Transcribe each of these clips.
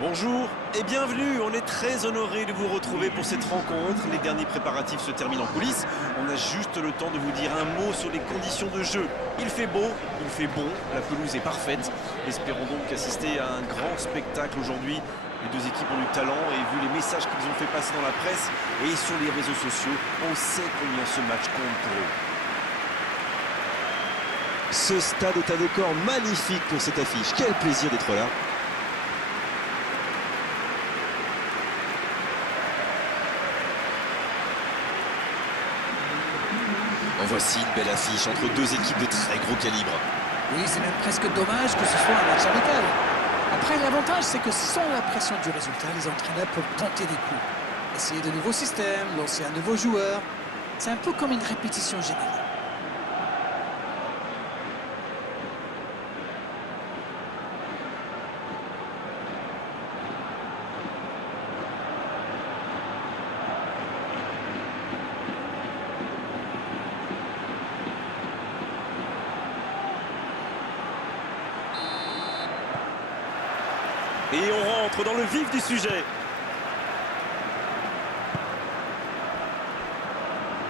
Bonjour et bienvenue, on est très honoré de vous retrouver pour cette rencontre. Les derniers préparatifs se terminent en coulisses. On a juste le temps de vous dire un mot sur les conditions de jeu. Il fait beau, il fait bon, la pelouse est parfaite. Espérons donc assister à un grand spectacle aujourd'hui. Les deux équipes ont du talent et vu les messages qu'ils ont fait passer dans la presse et sur les réseaux sociaux, on sait combien ce match compte pour eux. Ce stade est un décor magnifique pour cette affiche. Quel plaisir d'être là. En voici une belle affiche entre deux équipes de très gros calibre. Oui, c'est même presque dommage que ce soit un match amical. Après, l'avantage, c'est que sans la pression du résultat, les entraîneurs peuvent tenter des coups. Essayer de nouveaux systèmes, lancer un nouveau joueur. C'est un peu comme une répétition générale. Et on rentre dans le vif du sujet.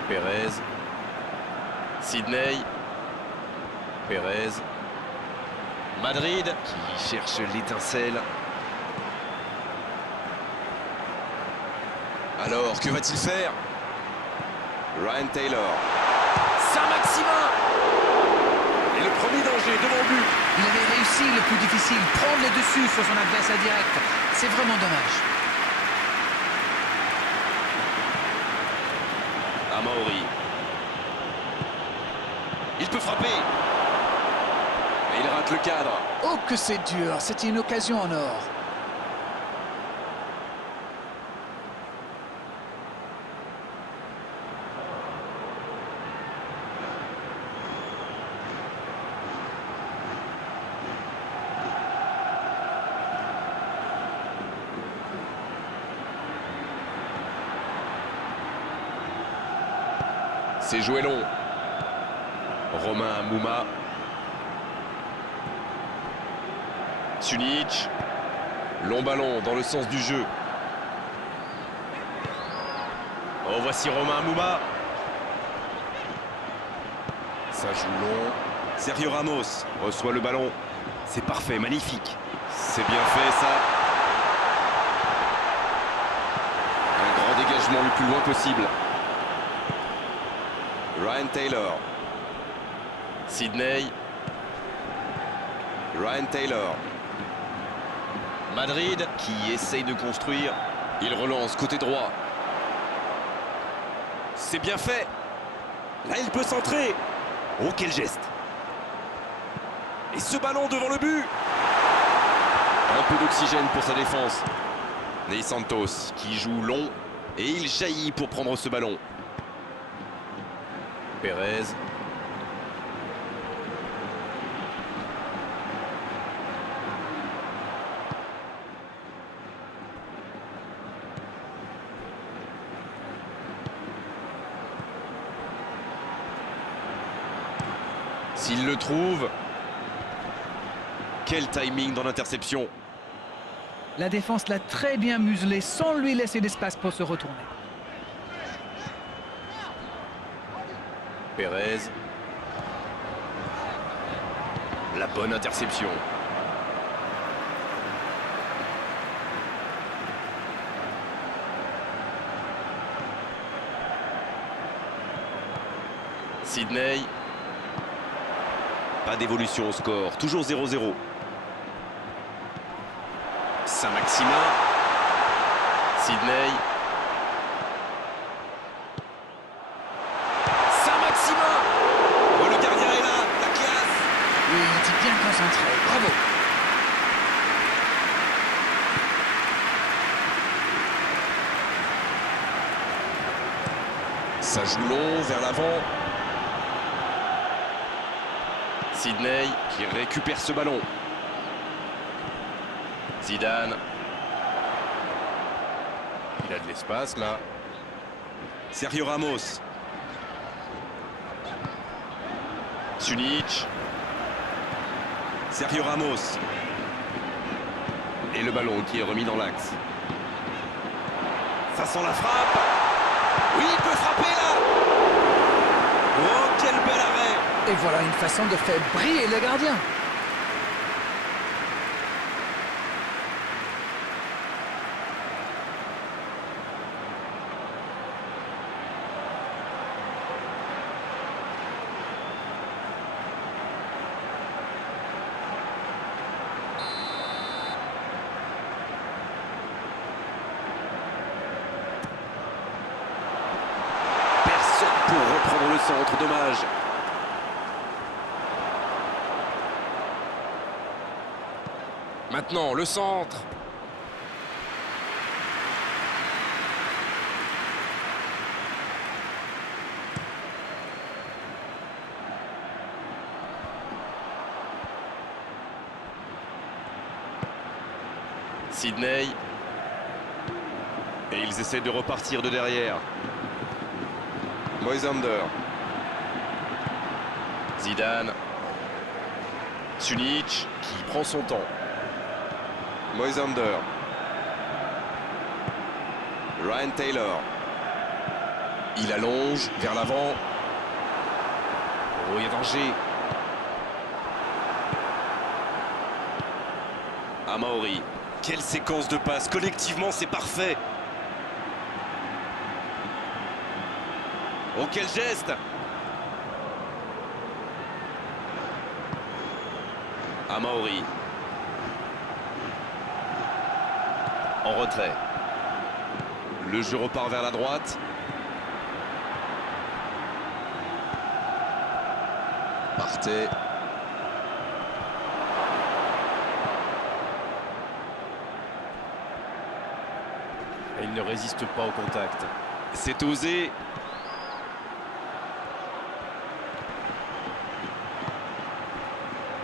Pérez. Sydney. Pérez. Madrid qui cherche l'étincelle. Alors, que va-t-il faire? Ryan Taylor. Saint-Maximin. Et le premier danger devant le but. Il avait réussi le plus difficile, prendre le dessus sur son adversaire direct. C'est vraiment dommage. Amaury. Il peut frapper. Et il rate le cadre. Oh, que c'est dur. C'était une occasion en or. C'est joué long. Romain Mouma. Sunic. Long ballon dans le sens du jeu. Oh, voici Romain Mouma. Ça joue long. Sergio Ramos. Reçoit le ballon. C'est parfait, magnifique. C'est bien fait ça. Un grand dégagement le plus loin possible. Ryan Taylor. Sydney. Ryan Taylor. Madrid qui essaye de construire. Il relance côté droit. C'est bien fait. Là, il peut centrer. Oh, quel geste. Et ce ballon devant le but. Un peu d'oxygène pour sa défense. Ney Santos qui joue long et il jaillit pour prendre ce ballon. Pérez. S'il le trouve. Quel timing dans l'interception. La défense l'a très bien muselé sans lui laisser d'espace pour se retourner. Pérez. La bonne interception. Sydney. Pas d'évolution au score, toujours 0-0. Saint-Maximin. Sydney. Saint-Maximin. Oh, le gardien est là, la classe. Oui, il était bien concentré. Bravo. Ça joue long vers l'avant. Sydney qui récupère ce ballon. Zidane. Il a de l'espace là. Sergio Ramos. Sunic. Sergio Ramos. Et le ballon qui est remis dans l'axe. Ça sent la frappe. Oui, il peut frapper là. Oh, quel bel arrêt. Et voilà une façon de faire briller le gardien. Pour reprendre le centre, dommage. Maintenant, le centre. Sydney. Et ils essaient de repartir de derrière. Moisander. Zidane. Sunic qui prend son temps. Moisander. Ryan Taylor. Il allonge vers l'avant. Oh, il y a danger. Amaori. Quelle séquence de passes. Collectivement, c'est parfait. Oh, quel geste! Amaori. En retrait. Le jeu repart vers la droite. Partez. Et il ne résiste pas au contact. C'est osé.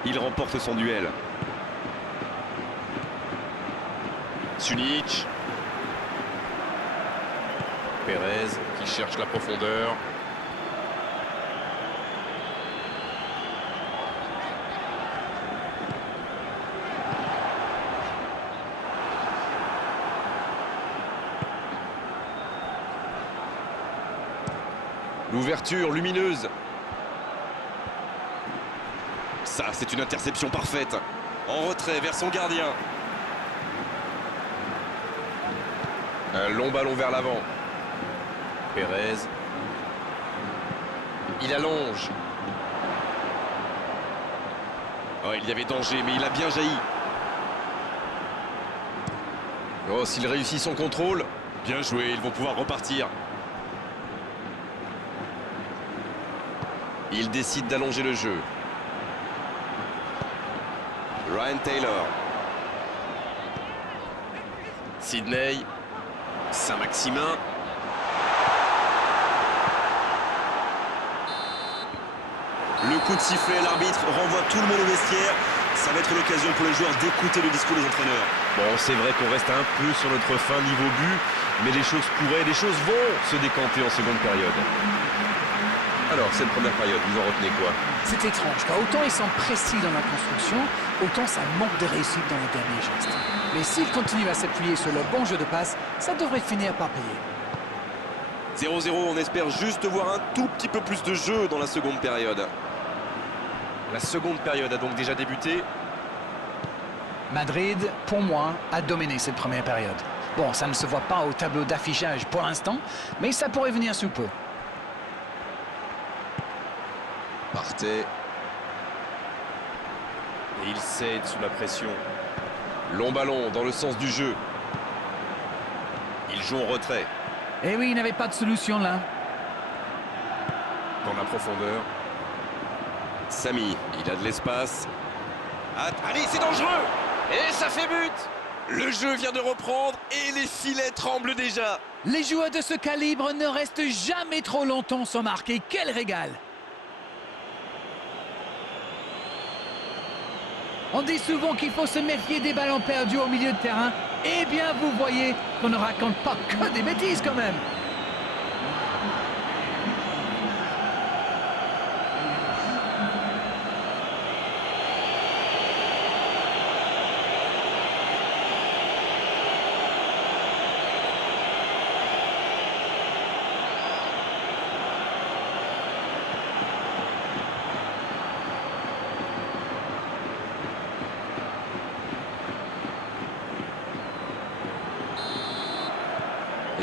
Il remporte son duel. Sunic. Perez qui cherche la profondeur. L'ouverture lumineuse. Ça, c'est une interception parfaite. En retrait vers son gardien. Un long ballon vers l'avant. Perez. Il allonge. Oh, il y avait danger, mais il a bien jailli. Oh, s'il réussit son contrôle. Bien joué, ils vont pouvoir repartir. Il décide d'allonger le jeu. Ryan Taylor. Sydney. Saint-Maximin. Le coup de sifflet, l'arbitre renvoie tout le monde au vestiaire. Ça va être l'occasion pour les joueurs d'écouter le discours des entraîneurs. Bon, c'est vrai qu'on reste un peu sur notre fin niveau but, mais les choses vont se décanter en seconde période. Alors, cette première période, vous en retenez quoi? C'est étrange, car autant ils sont précis dans la construction, autant ça manque de réussite dans les derniers gestes. Mais s'ils continuent à s'appuyer sur leur bon jeu de passe, ça devrait finir par payer. 0-0, on espère juste voir un tout petit peu plus de jeu dans la seconde période. La seconde période a donc déjà débuté. Madrid, pour moi, a dominé cette première période. Bon, ça ne se voit pas au tableau d'affichage pour l'instant, mais ça pourrait venir sous peu. Partez. Et il cède sous la pression. Long ballon dans le sens du jeu. Il joue en retrait. Eh oui, il n'avait pas de solution là. Dans la profondeur. Samy, il a de l'espace. Allez, c'est dangereux! Et ça fait but! Le jeu vient de reprendre et les filets tremblent déjà. Les joueurs de ce calibre ne restent jamais trop longtemps sans marquer. Quel régal! On dit souvent qu'il faut se méfier des ballons perdus au milieu de terrain. Eh bien, vous voyez qu'on ne raconte pas que des bêtises quand même.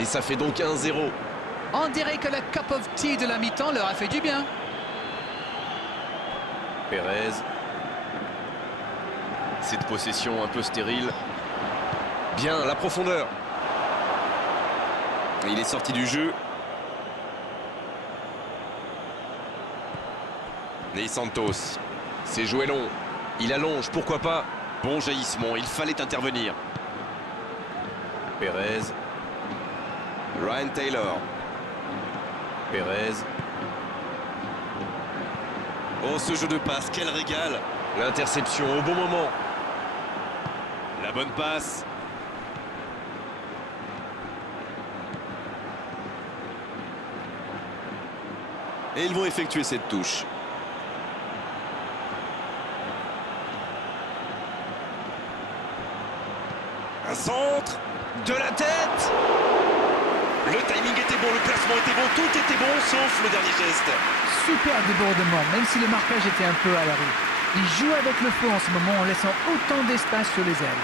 Et ça fait donc 1-0. On dirait que la cup of tea de la mi-temps leur a fait du bien. Pérez. Cette possession un peu stérile. Bien, la profondeur. Il est sorti du jeu. Ney Santos. C'est joué long. Il allonge, pourquoi pas. Bon jaillissement, il fallait intervenir. Pérez. Ryan Taylor. Pérez. Oh, ce jeu de passe, quel régal. L'interception au bon moment. La bonne passe. Et ils vont effectuer cette touche. Un centre. De la tête. Le timing était bon, le placement était bon, tout était bon, sauf le dernier geste. Super débordement, même si le marquage était un peu à la rue. Il joue avec le feu en ce moment en laissant autant d'espace sur les ailes.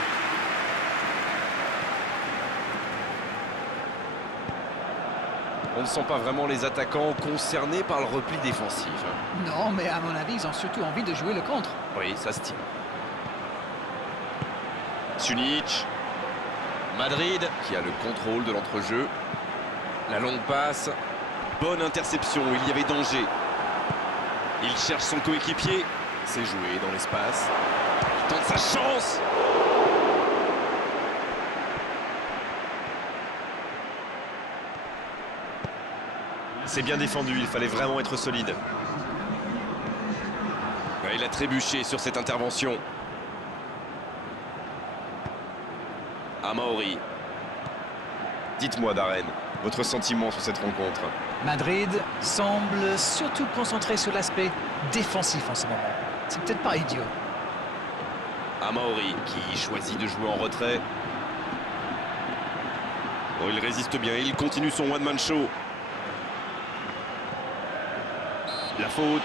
On ne sent pas vraiment les attaquants concernés par le repli défensif. Non, mais à mon avis, ils ont surtout envie de jouer le contre. Oui, ça se tient. Sunic. Madrid qui a le contrôle de l'entrejeu. La longue passe. Bonne interception, il y avait danger. Il cherche son coéquipier. C'est joué dans l'espace. Il tente sa chance. C'est bien défendu, il fallait vraiment être solide. Il a trébuché sur cette intervention. Amauri. Dites-moi, Darren, votre sentiment sur cette rencontre. Madrid semble surtout concentré sur l'aspect défensif en ce moment. C'est peut-être pas idiot. Amauri qui choisit de jouer en retrait. Oh, il résiste bien, il continue son one-man show. La faute.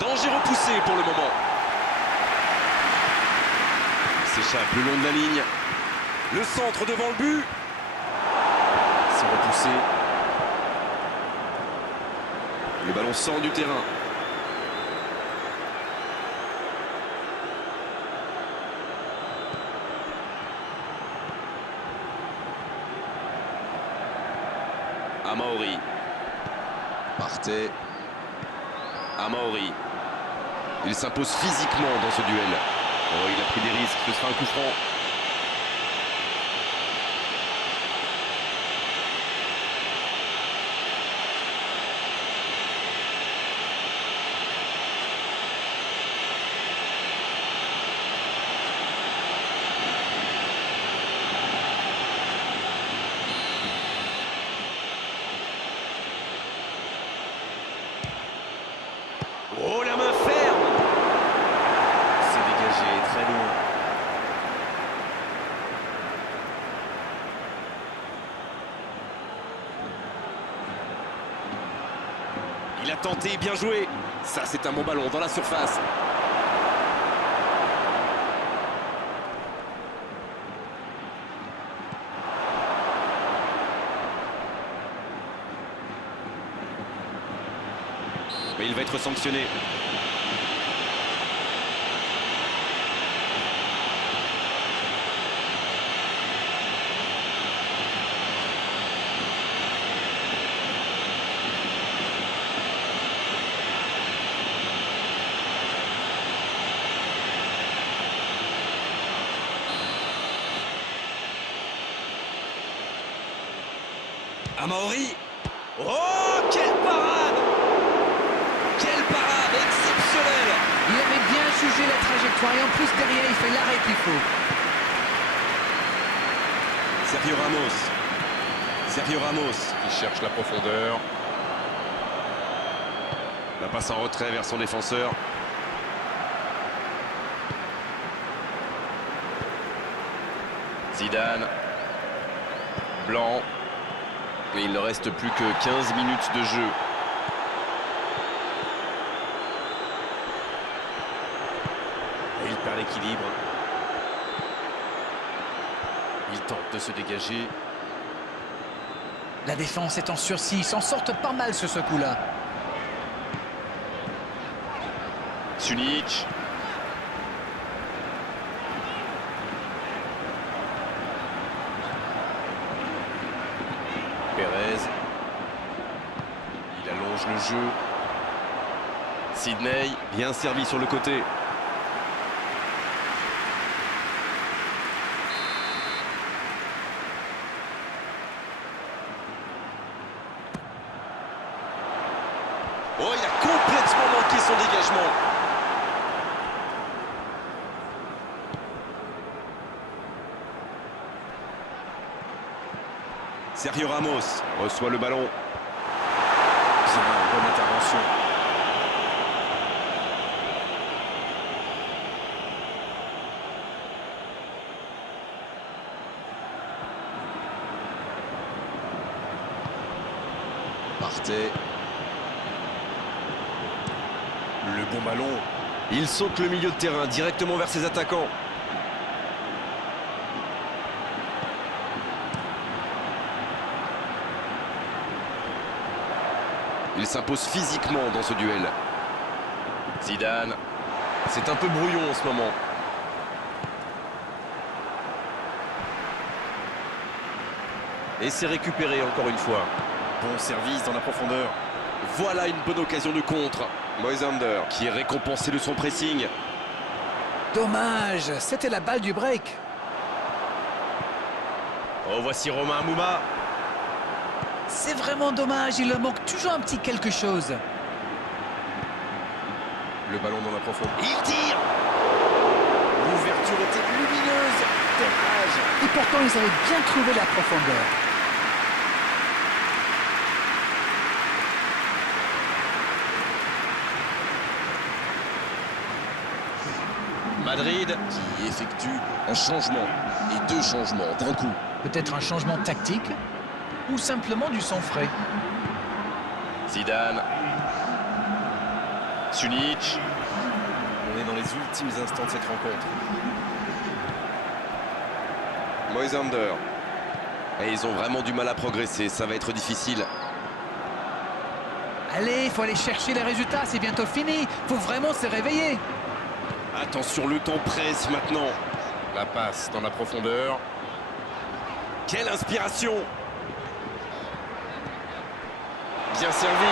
Danger repoussé pour le moment. Il s'échappe le long de la ligne. Le centre devant le but. C'est repoussé. Le ballon sort du terrain. Amauri. Partey. Amauri. Il s'impose physiquement dans ce duel. Oh, il a pris des risques, ce sera un coup franc. Oh, la main ferme. C'est dégagé, très loin. Il a tenté, bien joué. Ça, c'est un bon ballon dans la surface. Mais il va être sanctionné. Amauri. Oh, quelle parade! Quelle parade exceptionnelle! Il avait bien jugé la trajectoire et en plus derrière il fait l'arrêt qu'il faut. Sergio Ramos. Sergio Ramos qui cherche la profondeur. La passe en retrait vers son défenseur. Zidane. Blanc. Et il ne reste plus que 15 minutes de jeu. Et il perd l'équilibre. Il tente de se dégager. La défense est en sursis, ils s'en sortent pas mal sur ce coup-là. Sunic. Perez. Il allonge le jeu. Sidney. Bien servi sur le côté. Oh, il a complètement manqué son dégagement. Sergio Ramos reçoit le ballon. Bonne intervention. Partey. Le bon ballon. Il saute le milieu de terrain directement vers ses attaquants. Il s'impose physiquement dans ce duel. Zidane. C'est un peu brouillon en ce moment. Et c'est récupéré encore une fois. Bon service dans la profondeur. Voilà une bonne occasion de contre. Moisander qui est récompensé de son pressing. Dommage, c'était la balle du break. Oh, voici Romain Amouma. C'est vraiment dommage, il leur manque toujours un petit quelque chose. Le ballon dans la profondeur. Il tire. L'ouverture était lumineuse. Dommage. Et pourtant, ils avaient bien trouvé la profondeur. Madrid. Qui effectue un changement et deux changements d'un coup. Peut-être un changement tactique ou simplement du sang frais. Zidane. Sunic. On est dans les ultimes instants de cette rencontre. Moisander. Et ils ont vraiment du mal à progresser. Ça va être difficile. Allez, il faut aller chercher les résultats, c'est bientôt fini. Il faut vraiment se réveiller. Attention, le temps presse maintenant. La passe dans la profondeur. Quelle inspiration! Bien servi.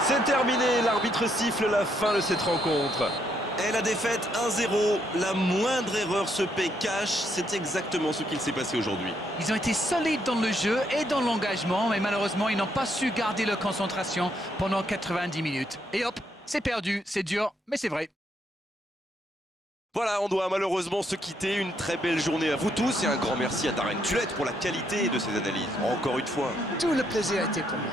C'est terminé, l'arbitre siffle la fin de cette rencontre. Et la défaite 1-0, la moindre erreur se paie cash, c'est exactement ce qu'il s'est passé aujourd'hui. Ils ont été solides dans le jeu et dans l'engagement, mais malheureusement, ils n'ont pas su garder leur concentration pendant 90 minutes. Et hop, c'est perdu, c'est dur, mais c'est vrai. Voilà, on doit malheureusement se quitter. Une très belle journée à vous tous et un grand merci à Darren Tulette pour la qualité de ses analyses. Encore une fois. Tout le plaisir a été pour moi.